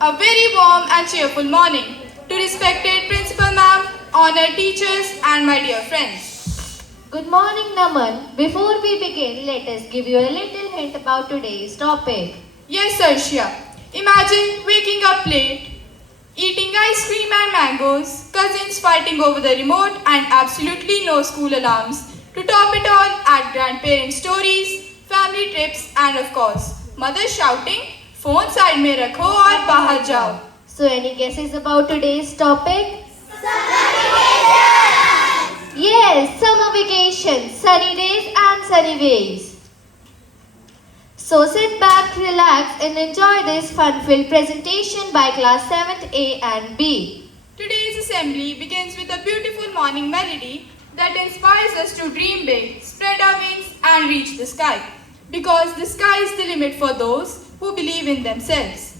A very warm and cheerful morning to respected Principal Ma'am, honored teachers and my dear friends. Good morning, Naman. Before we begin, let us give you a little hint about today's topic. Yes, Arshia. Imagine waking up late, eating ice cream and mangoes, cousins fighting over the remote and absolutely no school alarms. To top it all, add grandparent stories, family trips and of course, mother shouting, phone side mein rakho aur bahar jao. So, any guesses about today's topic? Yes, summer vacation, sunny days and sunny ways. So sit back, relax and enjoy this fun-filled presentation by class 7th A and B. Today's assembly begins with a beautiful morning melody that inspires us to dream big, spread our wings and reach the sky. Because the sky is the limit for those who believe in themselves.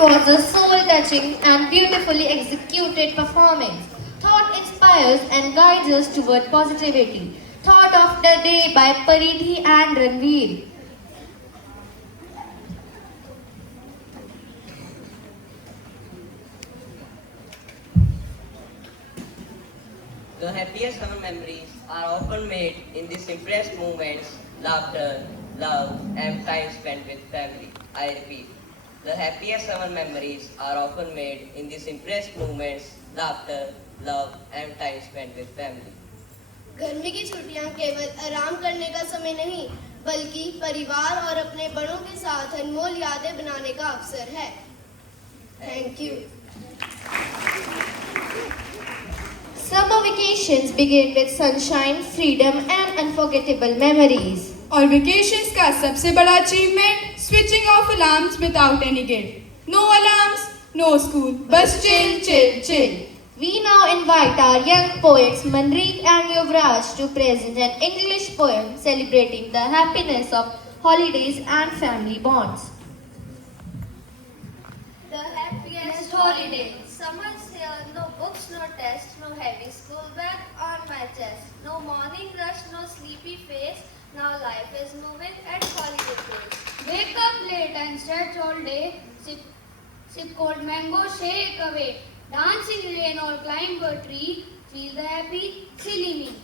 Was a soul-touching and beautifully executed performance. Thought inspires and guides us toward positivity. Thought of the day by Paridhi and Ranveer. The happiest summer memories are often made in the simplest moments, laughter, love, and time spent with family. I repeat, the happiest summer memories are often made in the simplest moments, laughter, love, and time spent with family. गर्मी की छुट्टियां केवल आराम करने का समय नहीं, बल्कि परिवार और अपने बड़ों के साथ अनमोल यादें बनाने का अवसर है। Thank you. Summer vacations begin with sunshine, freedom and unforgettable memories. और वेकेशंस का सबसे बड़ा achievement switching off alarms without any guilt. No alarms, no school, बस chill chill chill. We now invite our young poets Manpreet and Yuvraj to present an English poem celebrating the happiness of holidays and family bonds. The happiest holiday. Summer's here, no books, no tests, no heavy school bag on my chest. No morning rush, no sleepy face. Now life is moving at holiday pace. Wake up late and stretch all day. Sip cold mango, shake away. Dance in rain or climb a tree. Feel the happy, silly me.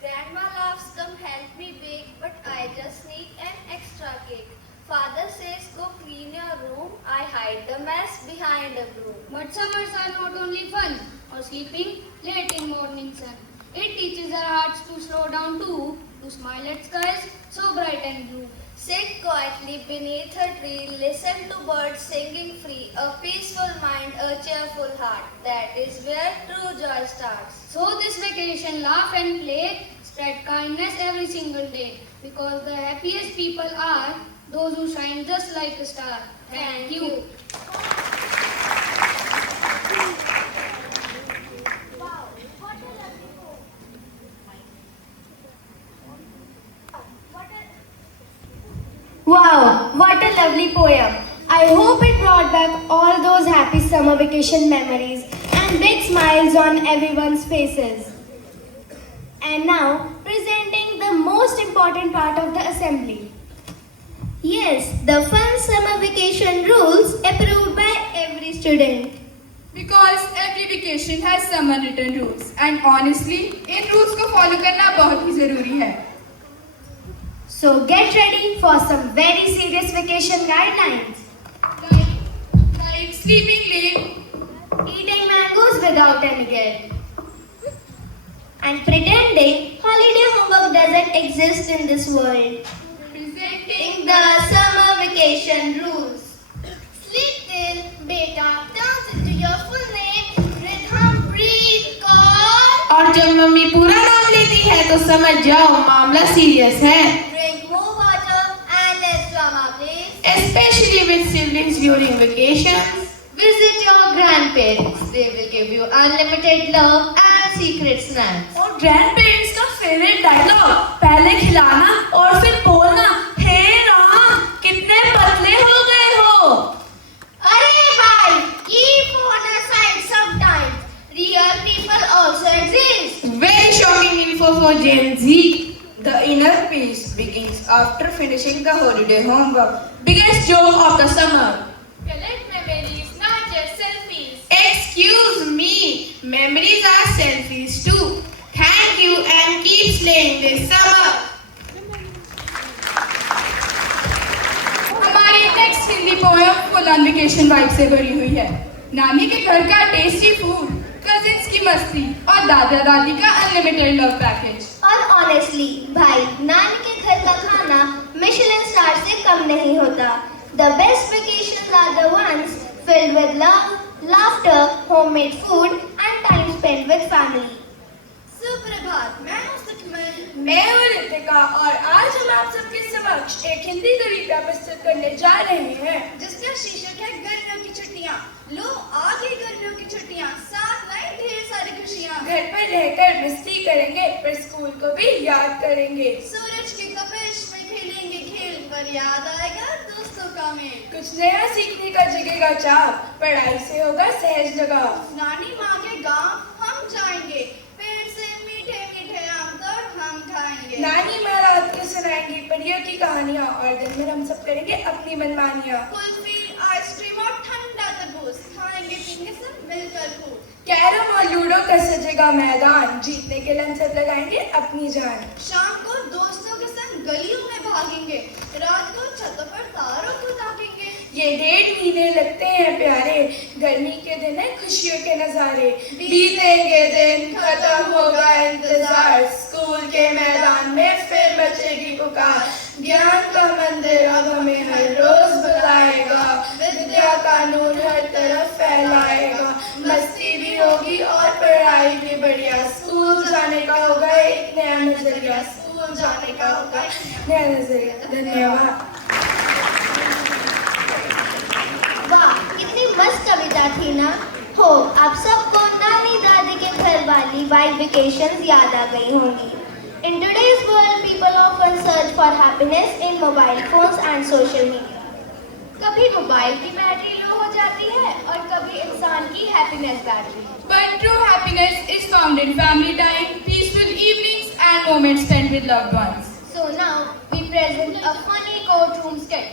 Grandma laughs, come help me bake, but I just need an extra cake. Father says, go clean your room. I hide the mess behind a broom. But summers are not only fun or sleeping late in morning sun. It teaches our hearts to slow down too, to smile at skies so bright and blue. Sit quietly beneath a tree, listen to birds singing free. A peaceful mind, a cheerful heart. That is where true joy starts. So this vacation, laugh and play, spread kindness every single day. Because the happiest people are those who shine just like a star. Thank you. Wow, what a lovely poem. I hope it brought back all those happy summer vacation memories and big smiles on everyone's faces. And now, presenting the most important part of the assembly. Yes, the fun summer vacation rules approved by every student. Because every vacation has some unwritten rules. And honestly, in rules को follow करना बहुत ही ज़रूरी है. So get ready for some very serious vacation guidelines. Like sleeping late, Eating mangoes without any guilt. And pretending holiday homework doesn't exist in this world. presenting The summer vacation rules. Sleep till beta turns into your full name. Rhythm, breathe, call. और जब mummy पूरा नाम लेती है तो समझ जाओ मामला सीरियस है. Drink more water and less drama, please. Especially with siblings during vacations. Visit your grandparents. They will give you unlimited love and secret snacks. और grandparents का favorite dialogue पहले खिलाना और फिर बोलना, हे राम कितने पतले हो गए हो. Arey bhai, keep on a side sometimes. Real people also exist. Very shocking info for Gen Z. The inner peace begins after finishing the holiday homework. Biggest joke of the summer. collect memories, not just selfies. Excuse me, memories are selfies too. Thank you and keep slaying this summer. हमारी next Hindi poem full on vacation vibe से भरी हुई है. नानी के घर का tasty food, cousins की मस्ती और दादा दादी का अनलिमिटेड लव पैकेज. और ऑनेस्टली भाई, नानी के घर का खाना मिशेलिन स्टार से कम नहीं होता. The best vacations are the ones filled with love, laughter, homemade food and time spent with family. सुप्रभात, मैं हूँ सुखमन. मैं हूँ रितिका और आज हम आप सबके समक्ष एक हिंदी कविता प्रस्तुत करने जा रहे हैं जिसका शीर्षक है गर्मियों की छुट्टियाँ. लो आ गई गर्मियों की छुट्टियाँ, साथ लाई ढेर सारी खुशियाँ. घर पर रहकर मस्ती करेंगे पर स्कूल को भी याद करेंगे. सूरज की तपिश में खेलेंगे खेल, पर याद आएगा दोस्तों का मेल. कुछ नया सीखने का जगेगा चाव, पढ़ाई से होगा सहज लगाव. नानी माँ के गाँव हम जाएंगे, पेड़ से मीठे मीठे आम तोड़ हम खाएंगे. नानी माँ रात को सुनाएंगी परियों की कहानियाँ और दिन भर हम सब करेंगे अपनी मनमानियाँ. कुल्फी, आइसक्रीम और ठंडा तरबूज खाएंगे पीएंगे सब मिलकर खूब. कैरम और लूडो का सजेगा मैदान, जीतने के लिए हम सब लगाएंगे अपनी जान. शाम को दोस्तों के संग गलियों में भागेंगे, रात को छतों पर तारों को ताकेंगे. ये 1.5 महीने लगते हैं प्यारे, गर्मी के दिन है खुशियों के नजारे. बीतेंगे दिन खत्म होगा इंतजार, स्कूल के मैदान में फिर बचेगी पुकार. ज्ञान का मंदिर अब हमें हर रोज बुलाएगा, विद्या का नूर हर तरफ मजा थी ना। हो, आप सबको नानी दादी के घर वाली वाइल्ड वेकेशंस याद आ गई होंगी। In today's world, people often search for happiness in mobile phones and social media. कभी मोबाइल की बैटरी लो हो जाती है और कभी इंसान की happiness battery. But true happiness is found in family time, peaceful evenings, and moments spent with loved ones. So now we present a funny courtroom skit.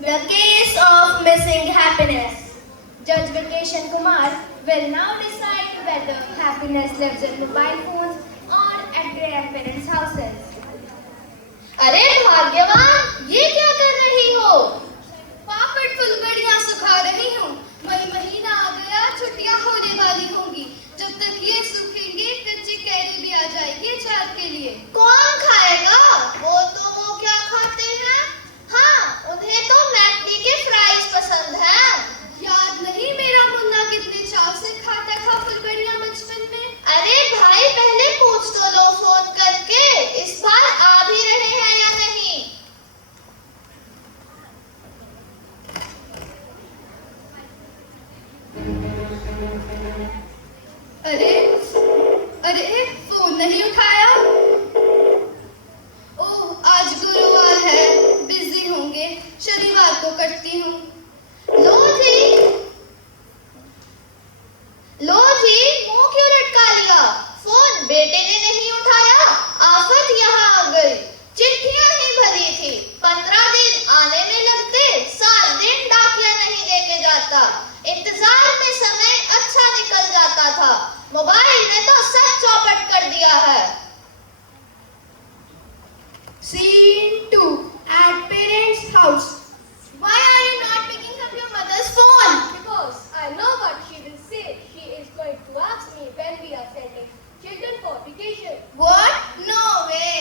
The case of missing happiness. Judge Vacation Kumar will now decide whether happiness lives in mobile phones or at grandparents' houses. अरे भाग्यवान, ये क्या कर रही हो? पापड़ फुलबड़ियाँ सुखा रही हूँ। मई महीना आ गया, छुट्टियाँ होने वाली होंगी। जब तक ये सूखेंगे, कच्ची कैरी भी आ जाएगी अचार के लिए। कौन खाएगा? वो क्या खाते हैं? हाँ, उन्हें तो मैकडी के फ्राइज पसंद है। याद नहीं मेरा मुन्ना कितने चाव से खाता था फुलबड़ियाँ बचपन में। अरे भाई, पहले पूछ तो लो फोन करके, इस बार आ भी रहे हैं या नहीं। अरे फोन नहीं उठाया। ओह, आज गुरुवार है, बिजी होंगे, शनिवार को करती हूँ। लो जी, मुंह क्यों लटका लिया? फोन बेटे ने नहीं उठाया, आफत यहाँ आ गई। चिट्ठियां ही भरी थी, 15 दिन आने में लगते, 7 दिन डाकिया नहीं लेके जाता। इंतजार में समय अच्छा निकल जाता था। मोबाइल ने तो सब चौपट कर दिया है। Scene 2 at parents' house. Why are you not picking up your mother's phone? Because I know what she will say. She is going to ask me when we are sending children for vacation. What? No way.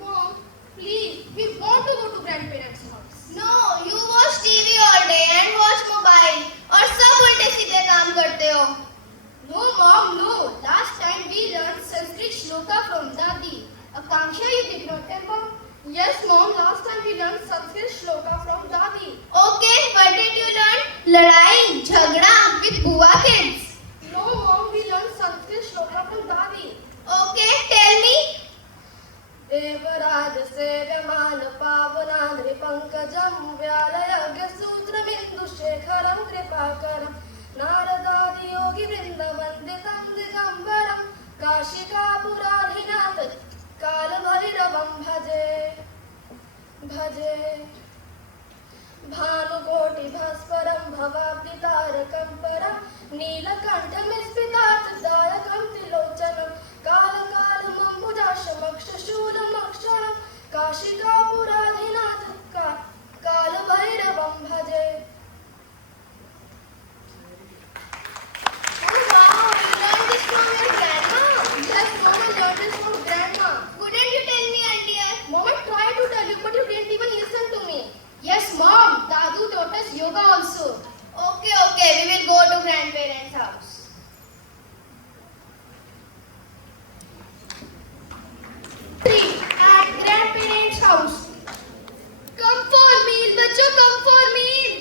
Mom, please, we want to go to grandparents' house. No, you watch TV all day and watch mobile और सब उल्टे सीधे काम करते हो। No, Mom, no. Last time we learned Sanskrit shloka from Dadi. Akanksha, you did not remember? Yes, Mom. Last time we learned Sanskrit shloka from Dadi. Okay, what did you learn? लड़ाई झगड़ा with बुआ kids. No, Mom. We learned Sanskrit shloka from Dadi. Okay, tell me. Devraj सेव्यमान पावनान पंकजं व्यालयज्ञ सूत्रबिंदु शेखरं कृपाकरं नारदादि योगी वृंद वंदितं दिगंबरं काशिकापुराधिनाथ काल भैरवं भजे भजे भानुकोटि भास्करं भवाब्दितारकं परं नीलकंठं स्फितार्थदायकं त्रिलोचनं कालकालमम्बुजाशमक्षशूलमक्षरं काशिकापुराधिनाथ कालभैरवं भजे। Oh wow, you learned this from your grandma? Yes, Mom, I learned this from Grandma. Couldn't you tell me earlier? Mom, I tried to tell you, but you didn't even listen to me. Yes, Mom, Dadu taught us yoga also. Okay, we will go to grandparents' house. At grandparents' house. Come for meal, बच्चों, come for meal.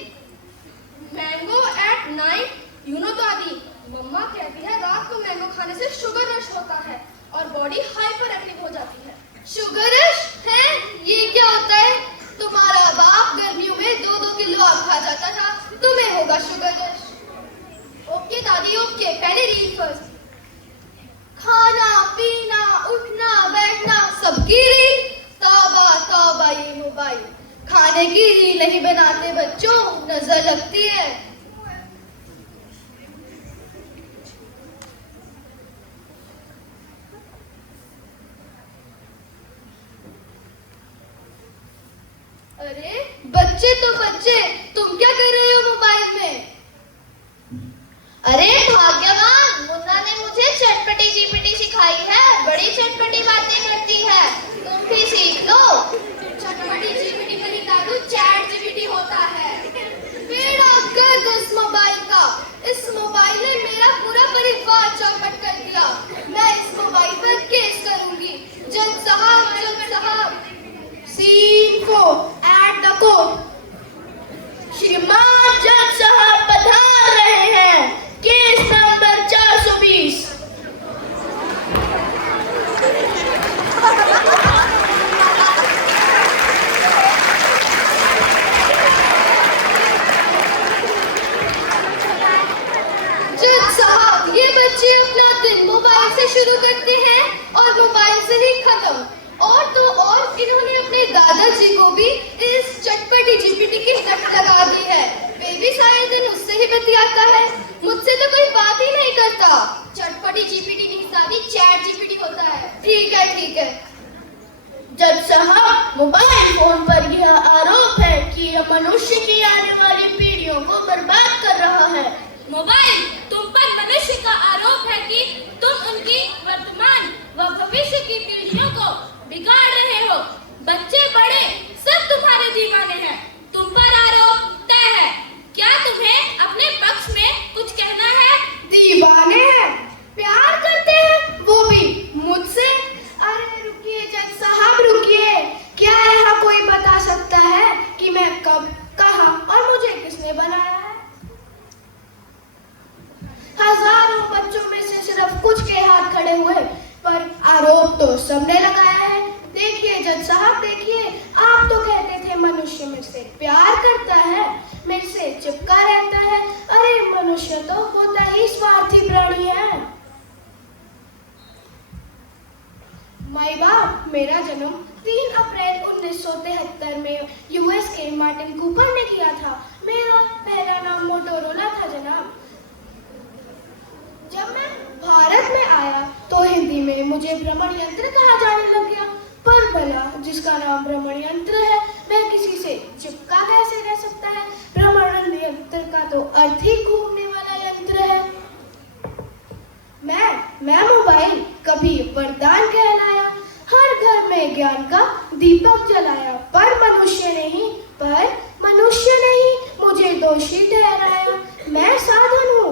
Mango at night. You know, Dadi, मम्मा कहती है रात को mango खाने से sugar rush होता है और बॉडी हाइपर एक्टिव हो जाती है। शुगर रश है? ये क्या होता है? तुम्हारा बाप गर्मियों में 2-2 किलो आम खा जाता था, तुम्हें होगा शुगर रश। ओके दादी, ओके, पहले रील फर्स्ट। खाना पीना उठना बैठना सबकी रील। तौबा तौबा, ये मोबाइल खाने की रील नहीं बनाते बच्चों, नजर लगती है। अरे बच्चे तो बच्चे, तुम क्या कर रहे हो मोबाइल में? अरे भाग्यवान, मुन्ना ने मुझे चटपटी जीपीटी सिखाई है, बड़ी चटपटी बातें करती है, तुम भी सीख लो। चटपटी जीपीटी नहीं दादू, चैट जीपीटी होता है। बेड़ा गर्क इस मोबाइल का, इस मोबाइल ने मेरा पूरा परिवार चौपट कर दिया। मैं इस मोबाइल पर केस करूंगी। जज साहब, जज साहब। Scene 4 at the court. श्रीमान जज साहब पधार रहे ठीक है। जज साहब, मोबाइल फोन पर यह आरोप है कि यह मनुष्य की आने वाली पीढ़ियों को बर्बाद कर रहा है। मोबाइल, तुम पर मनुष्य का आरोप है कि तुम उनकी वर्तमान व भविष्य की पीढ़ियों को बिगाड़ रहे हो। बच्चे बड़े सब तुम्हारे दीवाने हैं। तुम पर आरोप तय है। क्या तुम्हें अपने पक्ष में कुछ कहना है? दीवाने हैं, प्यार करते हैं, वो भी मुझसे। अरे रुकिए जज साहब, रुकिए। क्या यहाँ कोई बता सकता है कि मैं कब, कहाँ और मुझे किसने बनाया है? हजारों बच्चों में से सिर्फ कुछ के हाथ खड़े हुए, पर आरोप तो सबने लगाया है। देखिए जज साहब, देखिए, आप तो कहते थे मनुष्य मेरे से प्यार करता है, मेरे से चिपका रहता है। अरे मनुष्य तो होता ही स्वार्थी प्राणी है। माई बाप, मेरा जन्म 3 अप्रैल 1973 में यूएस के मार्टिन कूपर ने किया था। मेरा पहला नाम मोटोरोला था जनाब। जब मैं भारत में आया तो हिंदी में मुझे भ्रमण यंत्र कहा जाने लग गया। पर भला जिसका नाम भ्रमण यंत्र है वह किसी से चिपका कैसे रह सकता है? भ्रमण यंत्र का तो अर्थ ही घूमने वाला यंत्र है। मैं मोबाइल कभी वरदान कहलाया, हर घर में ज्ञान का दीपक जलाया, पर मनुष्य नहीं मुझे दोषी ठहराया। मैं साधन हूँ,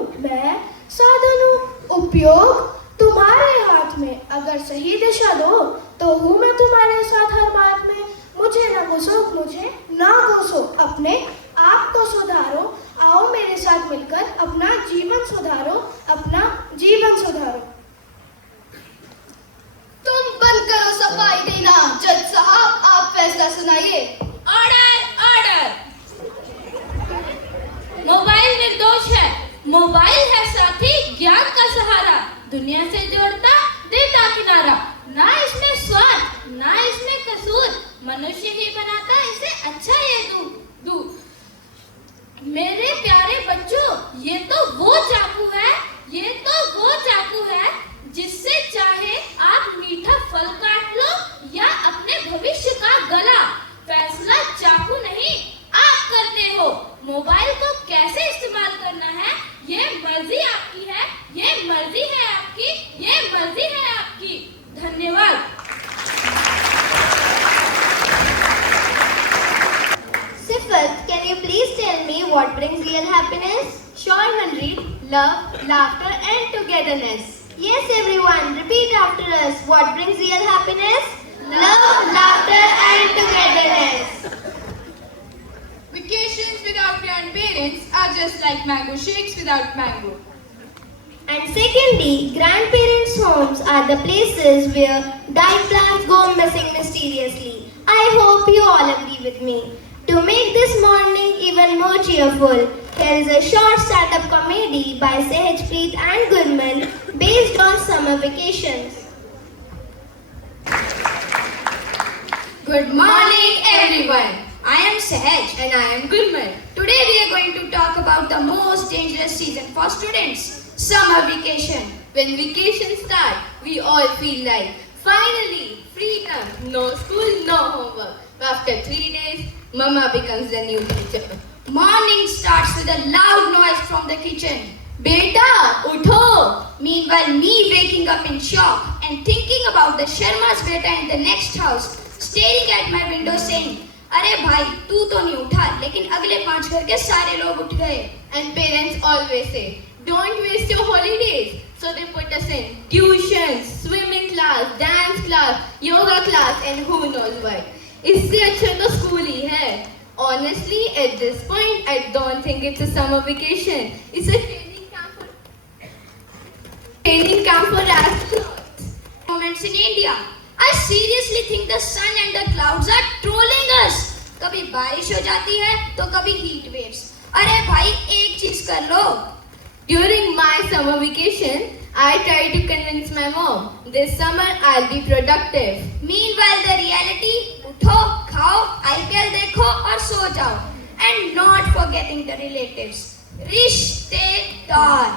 उपयोग तुम्हारे हाथ में। अगर सही दिशा दो तो हूँ मैं तुम्हारे साथ हर बात में। मुझे ना कोसो, अपने आप को सुधारो। आओ मेरे साथ मिलकर अपना जीवन सुधारो। तुम बंद करो सफाई देना। जज साहब, आप फैसला सुनाइए। ऑर्डर। मोबाइल निर्दोष है। मोबाइल है साथी, ज्ञान का सहारा, दुनिया से जोड़ता, देता किनारा। ना इसमें स्वार्थ, ना इसमें कसूर, मनुष्य ही बनाता इसे अच्छा ये दू। मेरे प्यारे बच्चों, ये तो वो चाकू है जिससे चाहे आप मीठा फल काट लो या अपने भविष्य का गला। फैसला चाकू नहीं, आप करते हो। मोबाइल को कैसे इस्तेमाल करना है ये मर्जी आपकी है, ये मर्जी है आपकी। धन्यवाद। Sifat, can you please tell me what brings real happiness? Sure, Manjeet. Love, laughter and togetherness. Yes, everyone, repeat after us. What brings real happiness? Love, laughter and togetherness. Vacations without grandparents are just like mango shakes without mango. And secondly, grandparents' homes are the places where diet plans go missing mysteriously. I hope you all agree with me. To make this morning even more cheerful, here is a short stand-up comedy by Sehajpreet and Gurman based on summer vacations. Good morning, everyone. I am Sehaj and I am Gurman. Today we are going to talk about the most dangerous season for students, summer vacation. When vacations start, we all feel like finally freedom, no school, no homework. After 3 days, Mama becomes the new teacher. Morning starts with a loud noise from the kitchen. Beta, utho! Meanwhile, me waking up in shock and thinking about the Sharma's beta in the next house, staring at my window saying, अरे भाई तू तो नहीं उठा, लेकिन अगले 5 घर के सारे लोग उठ गए. And parents always say, don't waste your holidays. So they put us in tuitions, swimming class, dance class, yoga class and who knows what. इससे अच्छा तो स्कूल ही है. Honestly, at this point, I don't think it's a summer vacation. It's a training camp for astronauts. Moments in India. I seriously think the sun and the clouds are trolling us. कभी बारिश हो जाती है तो कभी heat waves. अरे भाई एक चीज कर लो. During my summer vacation, I tried to convince my mom this summer I'll be productive. Meanwhile, the reality, उठो, खाओ, IPL देखो और सो जाओ. And not forgetting the relatives. रिश्तेदार.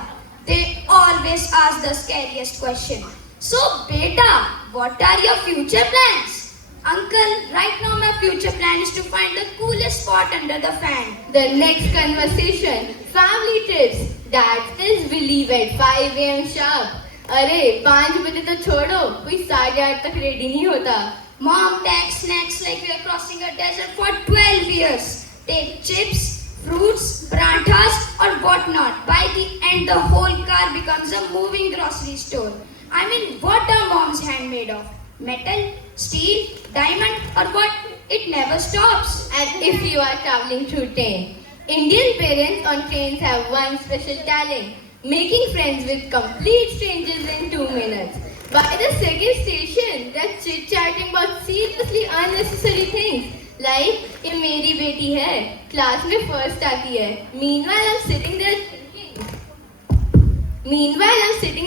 They always ask the scariest question. So, beta, what are your future plans? Uncle, right now my future plan is to find the coolest spot under the fan. The next conversation, family trips. Dad says we leave at 5 a.m. sharp. अरे 5 बजे तो छोड़ो, कोई 8:30 तक ready नहीं होता. Mom packs snacks like we are crossing a desert for 12 years. Take chips, fruits, parathas or whatnot. By the end, the whole car becomes a moving grocery store. I mean, what are moms handmade of? Metal, steel, diamond or what? It never stops. And if you are traveling through train, Indian parents on trains have one special talent, making friends with complete strangers in 2 minutes. By the second station, they're chit-chatting about seriously unnecessary things. Like, ये मेरी बेटी है, class में first आती है. Meanwhile, I'm sitting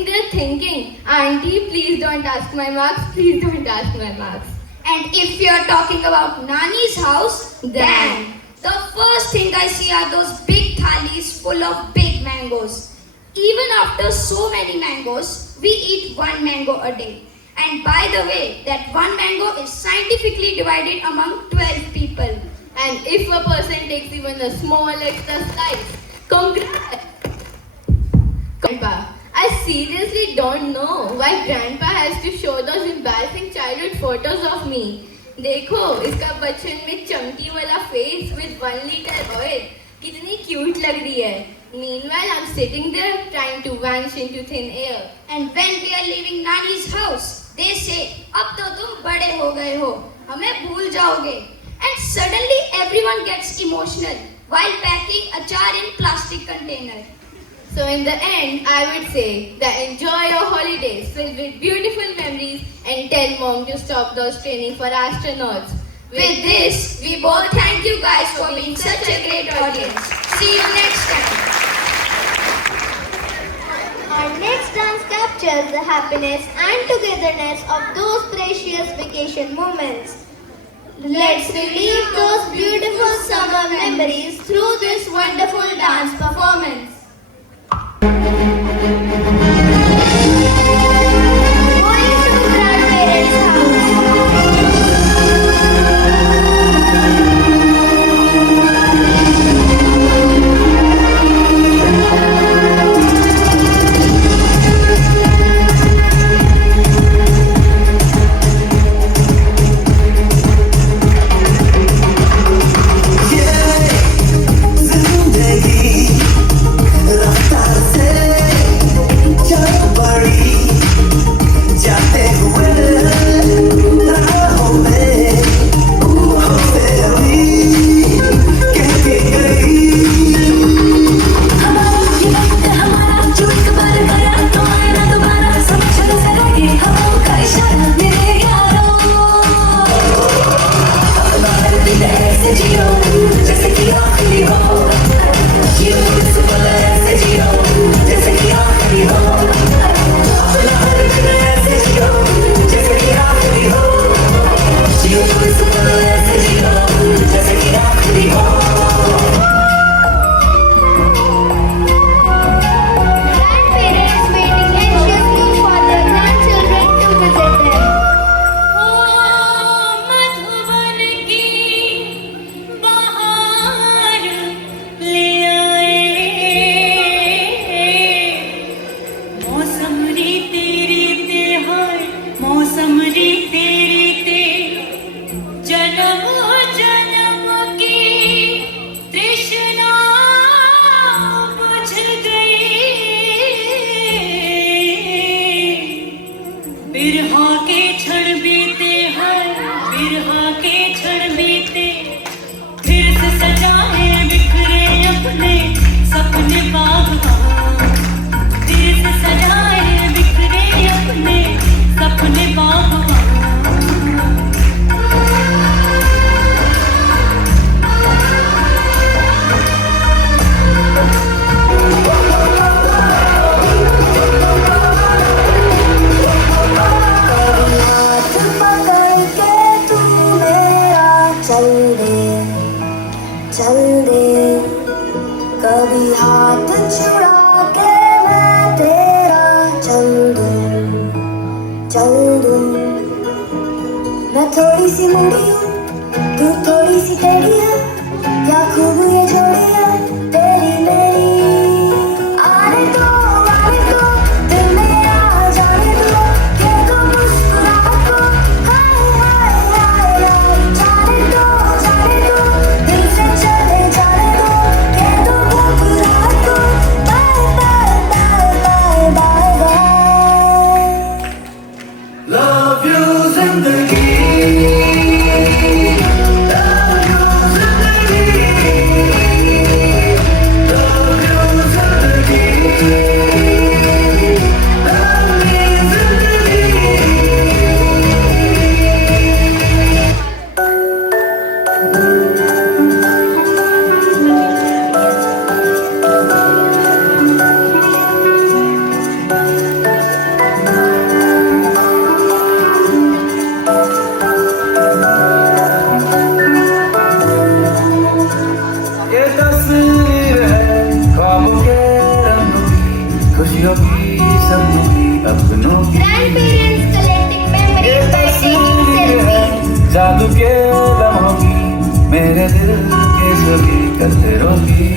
there thinking, Auntie, please don't ask my marks, please don't ask my marks. And if you are talking about Nani's house, then the first thing I see are those big thalis full of big mangoes. Even after so many mangoes, we eat 1 mango a day. And by the way, that 1 mango is scientifically divided among 12 people. And if a person takes even a small extra slice, congrats! Grandpa, I seriously don't know why Grandpa has to show those embarrassing childhood photos of me. देखो, इसका बचपन में चमकी वाला face with 1 liter oil, कितनी cute लग रही है. Meanwhile, I'm sitting there trying to vanish into thin air. And when we are leaving Nani's house, they say, अब तो तुम बड़े हो गए हो, हमें भूल जाओगे. And suddenly everyone gets emotional while packing achar in plastic container. So in the end, I would say that enjoy your holidays filled with beautiful memories and tell mom to stop those training for astronauts. With this, we both thank you guys for being such a great audience. See you next time. Our next dance captures the happiness and togetherness of those precious vacation moments. Let's relive those beautiful summer memories through this wonderful dance performance. Going to grandparents' थोड़ी सी मुड़ी हूँ, तू थोड़ी सी टेढ़ी है, क्या खूब ये जोड़ियाँ तेरी मेरी। आने दो दिल में आ जाने दो, कह दो मुस्कुराहट को हाय हाय हाय हाय। जाने दो दिल से चले जाने दो, कह दो घबराहट को bye bye bye bye bye bye. Love you जिंदगी, love you जिंदगी, love you जिंदगी, love me ये तस्वीर है ख्वाबों के रंगों की, खुशियों की सपनों की अपनों की। Grandparents collecting memories by taking selfies. जादू के लम्हों की, मेरे दिल के सभी कतरों की।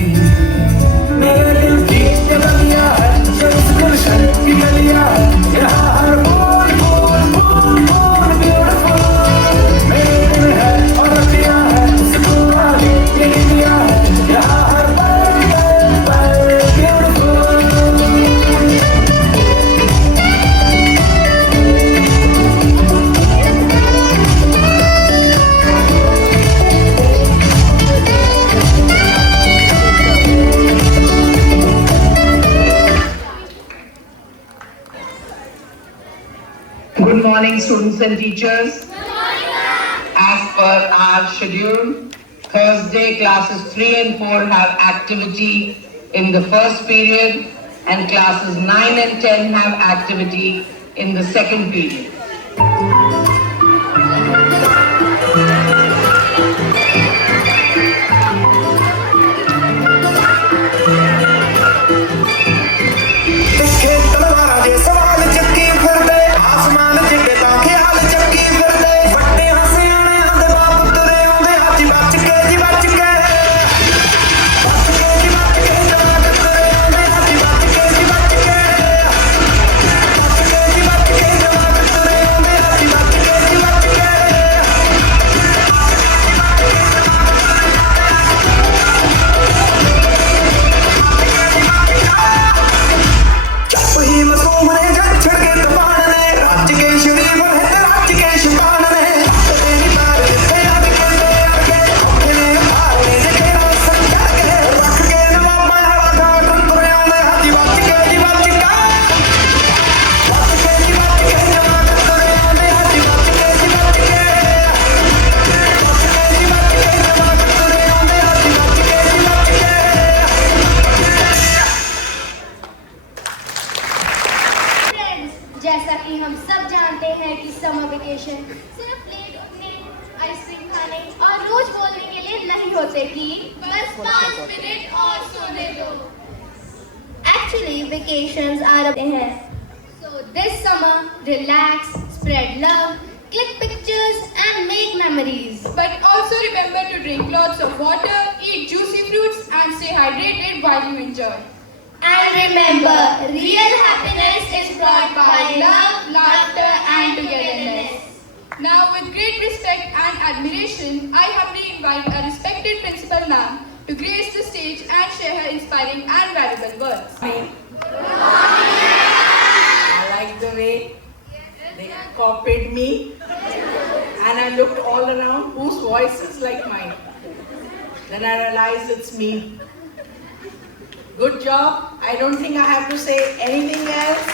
मेरे दिल की ये बगिया है, ये इस गुलशन की गलियां है, यहाँ हर फूल फूल फूल फूल beautiful। मेरे दिल है और रतियां है, सुकून वाली ये दुनिया है, यहाँ हर पल पल पल beautiful। Good morning, students and teachers. As per our schedule, Thursday classes 3 and 4 have activity in the first period and classes 9 and 10 have activity in the second period. जैसा कि हम सब जानते हैं कि समर वेकेशन सिर्फ प्लेट उठने, ice cream खाने और रोज बोलने के लिए नहीं होते कि बस 5 मिनट और सोने दो। Actually, vacations are हैं. So this summer, relax, spread love, click pictures and make memories. But also remember to drink lots of water, eat juicy fruits and stay hydrated while you enjoy. And remember, real happiness is brought by love, laughter and togetherness. Now with great respect and admiration, I humbly invite our respected principal ma'am to grace the stage and share her inspiring and valuable words. I like the way they copied me and I looked all around whose voice is like mine. Then I realized it's me. Good job. I don't think I have to say anything else.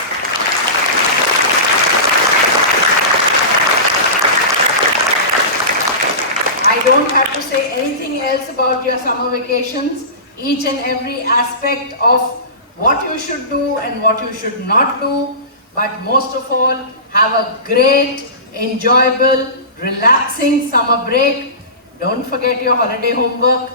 I don't have to say anything else about your summer vacations. Each and every aspect of what you should do and what you should not do. But most of all, have a great, enjoyable, relaxing summer break. Don't forget your holiday homework.